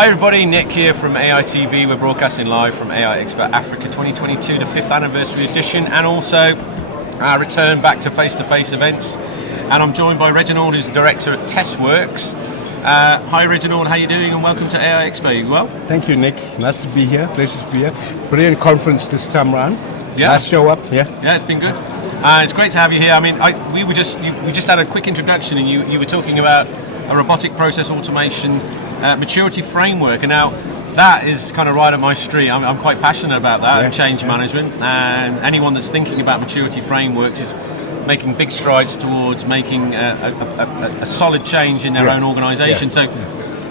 Hi everybody, Nick here from AI TV. We're broadcasting live from AI Expo Africa 2022, the 5th anniversary edition, and also our return back to face-to-face events. And I'm joined by Reginald, who's the director at TestWorx. Hi Reginald, how are you doing, and welcome to AI Expo. You well? Thank you, Nick. Nice to be here. Pleasure to be here. Brilliant conference this time around. Yeah. Nice show up. Yeah. Yeah, it's been good. It's great to have you here. I mean, we just had a quick introduction, and you were talking about a robotic process automation maturity framework, and now that is kind of right up my street. I'm quite passionate about that, and change management, and anyone that's thinking about maturity frameworks is making big strides towards making a solid change in their own organisation. So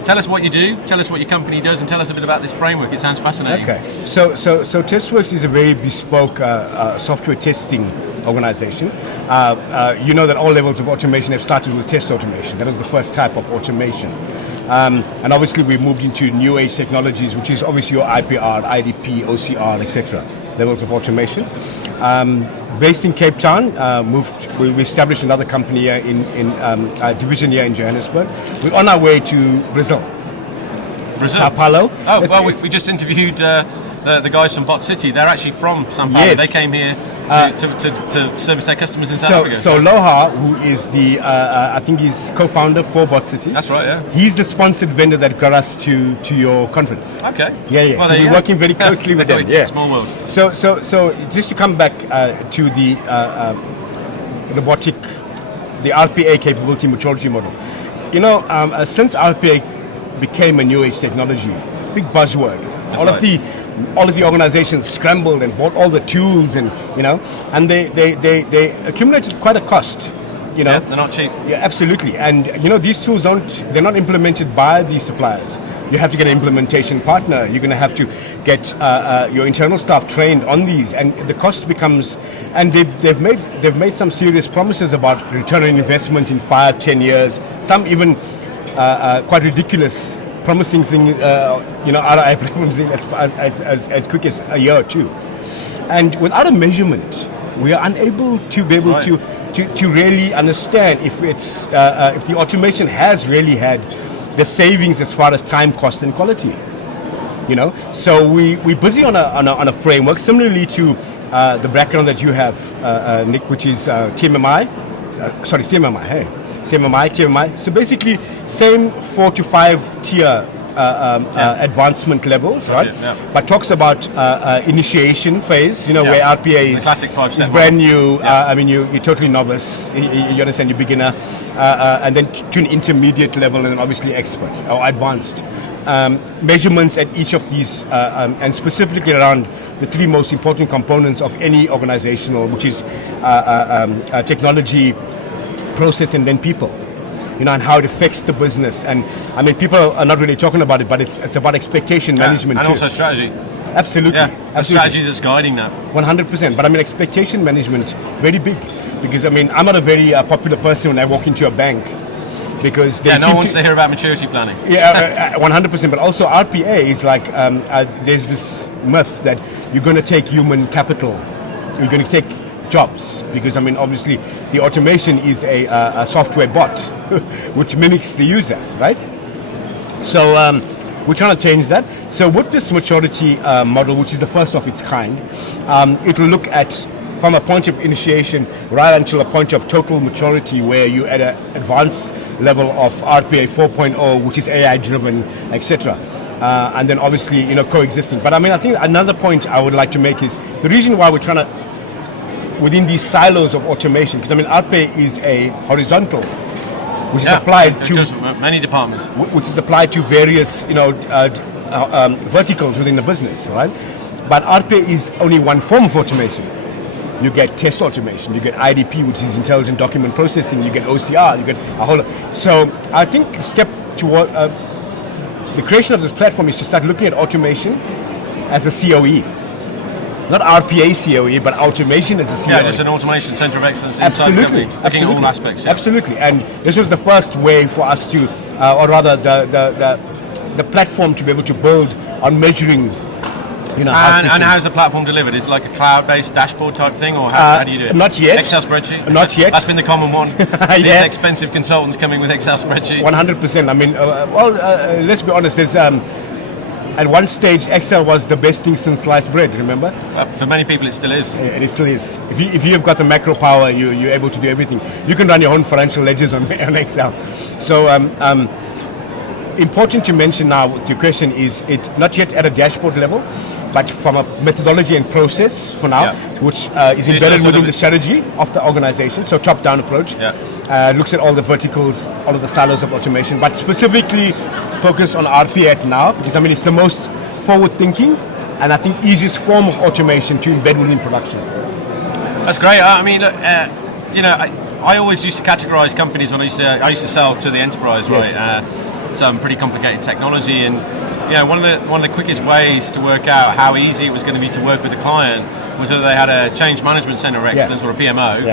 tell us what you do, tell us what your company does, and tell us a bit about this framework. It sounds fascinating. Okay, so TestWorx is a very bespoke software testing organization. You know that all levels of automation have started with test automation. That was the first type of automation. And obviously we moved into new age technologies, which is obviously your IPR, IDP, OCR, etc. levels of automation. Based in Cape Town, we established another company here in a division here in Johannesburg. We're on our way to Brazil. Sao Paulo. Oh, well, we just interviewed the guys from Bot City. They're actually from Sao Paulo. Yes. They came here to service their customers in South Africa. So Loha, who is the, I think he's co-founder for Bot City. That's right, yeah. He's the sponsored vendor that got us to your conference. Okay. Yeah. Well, so we're working very closely with them. Yeah. Small world. So just to come back to the robotic, the RPA capability maturity model. You know, since RPA became a new age technology, big buzzword. All of the organizations scrambled and bought all the tools, and they accumulated quite a cost. Yeah, they're not cheap. Yeah, absolutely. And these tools they're not implemented by the suppliers. You have to get an implementation partner. You're going to have to get your internal staff trained on these, and the cost becomes. And they've made some serious promises about return on investment in 5-10 years. Some even quite ridiculous, promising things. ROI promising as quick as a year or two. And without a measurement, we are unable to be able to really understand if the automation has really had the savings as far as time, cost, and quality. So we're busy on a framework similarly to the background that you have, Nick, which is CMMI. TMMI. So basically, same 4 to 5 tier advancement levels, right? But talks about initiation phase, where RPA is classic 5-step brand new. You're totally novice. You understand, you're beginner, and then to an intermediate level, and then obviously expert or advanced. Measurements at each of these, and specifically around the 3 most important components of any organizational, which is technology, process, and then people. And how it affects the business. And people are not really talking about it, but it's about expectation management and too. also strategy. Absolutely. A strategy that's guiding that. 100%. But expectation management, very big. Because I'm not a very popular person when I walk into a bank. Because no one wants to hear about maturity planning. 100%. But also RPA is like, there's this myth that you're going to take human capital. You're going to take jobs, because obviously the automation is a software bot which mimics the user, right? So we're trying to change that. So with this maturity model, which is the first of its kind, it will look at from a point of initiation right until a point of total maturity, where you're at an advanced level of RPA 4.0, which is AI driven, etc. And then obviously coexisting. But I think another point I would like to make is the reason why we're trying to, within these silos of automation, because RPA is a horizontal, which is applied to many departments, which is applied to various verticals within the business, right? But RPA is only one form of automation. You get test automation, you get IDP, which is intelligent document processing, you get OCR, you get a whole. So I think step toward the creation of this platform is to start looking at automation as a COE. Not RPA COE, but automation as a COE. Yeah, just an automation center of excellence inside the company, looking at all aspects. Yeah. Absolutely, and this was the first way for us to, or rather the platform to be able to build on measuring You know, how And efficient. how's the platform delivered? Is it like a cloud-based dashboard type thing, or how do you do it? Not yet. Excel spreadsheet? Not yet. That's been the common one. These Yeah. expensive consultants coming with Excel spreadsheets. 100%. I mean, let's be honest. There's at one stage, Excel was the best thing since sliced bread. Remember? For many people, it still is. And it still is. If you have got the macro power, you're able to do everything. You can run your own financial ledgers on Excel. So important to mention now with your question is it not yet at a dashboard level, but from a methodology and process for now, which is embedded within the strategy of the organization. So top-down approach. Looks at all the verticals, all of the silos of automation, but specifically focus on RPA at now, because I mean it's the most forward-thinking and I think easiest form of automation to embed within production. That's great. I mean, look, you know, I always used to categorize companies when I used to sell to the enterprise, Yes. right? Some pretty complicated technology, and you know, one of the quickest ways to work out how easy it was going to be to work with a client was whether they had a change management center of excellence or a PMO,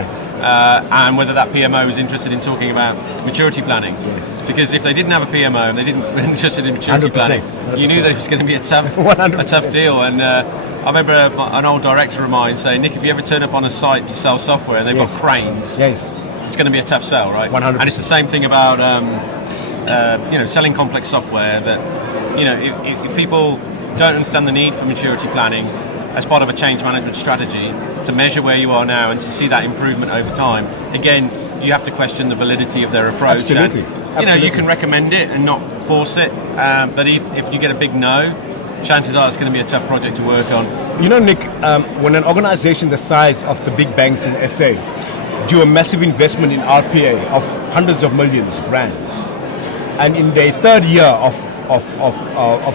and whether that PMO was interested in talking about maturity planning. Yes. Because if they didn't have a PMO and they didn't were interested in maturity 100%, planning, you knew that it was going to be a tough 100%. deal. And I remember an old director of mine saying, Nick, if you ever turn up on a site to sell software and they've got cranes, it's going to be a tough sell, right? 100%. And it's the same thing about you know, selling complex software. That you know, if people don't understand the need for maturity planning as part of a change management strategy to measure where you are now and to see that improvement over time, again, you have to question the validity of their approach. Absolutely. And, you know, you can recommend it and not force it, but if you get a big no, chances are it's going to be a tough project to work on. You know, Nick, when an organization the size of the big banks in SA do a massive investment in RPA of hundreds of millions of rands, and in their third year of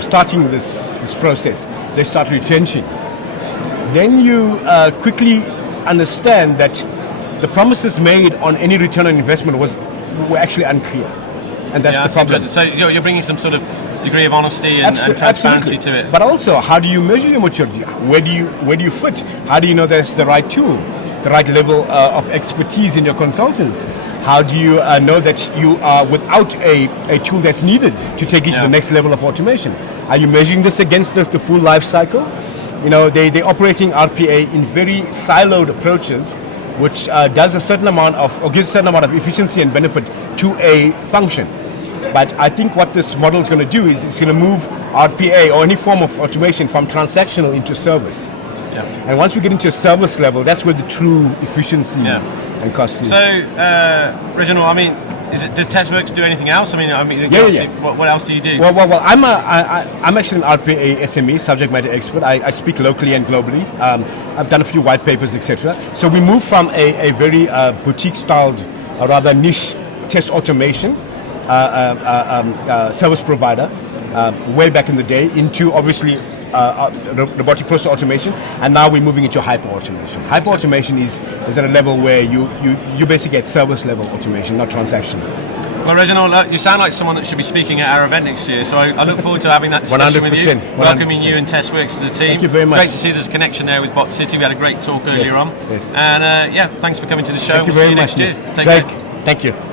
starting this process, they start retrenching, then you quickly understand that the promises made on any return on investment were actually unclear, and that's the problem. So you're bringing some sort of degree of honesty and transparency to it. But also, how do you measure your maturity? Where do you fit? How do you know that's the right tool, the right level of expertise in your consultants? How do you know that you are without a tool that's needed to take it to the next level of automation? Are you measuring this against the full life cycle? You know, they're operating RPA in very siloed approaches, which does a certain amount of, or gives a certain amount of efficiency and benefit to a function. But I think what this model is going to do is it's going to move RPA or any form of automation from transactional into service. And once we get into a service level, that's where the true efficiency and cost is. So, Reginald, I mean, does TestWorx do anything else? What else do you do? Well, I'm actually an RPA SME, subject matter expert. I speak locally and globally. I've done a few white papers, etc. So we moved from a very boutique-styled, or rather niche test automation service provider way back in the day into obviously robotic process automation, and now we're moving into hyper automation. Hyper automation is at a level where you basically get service level automation, not transactional. Well, Reginald, you sound like someone that should be speaking at our event next year, so I look forward to having that discussion with you, 100%. welcoming you and TestWorx to the team. Thank you very much. Great to see there's a connection there with Bot City. We had a great talk earlier on. Yes. And thanks for coming to the show. Thank you We'll very see you much, next year. Take care. Thank you.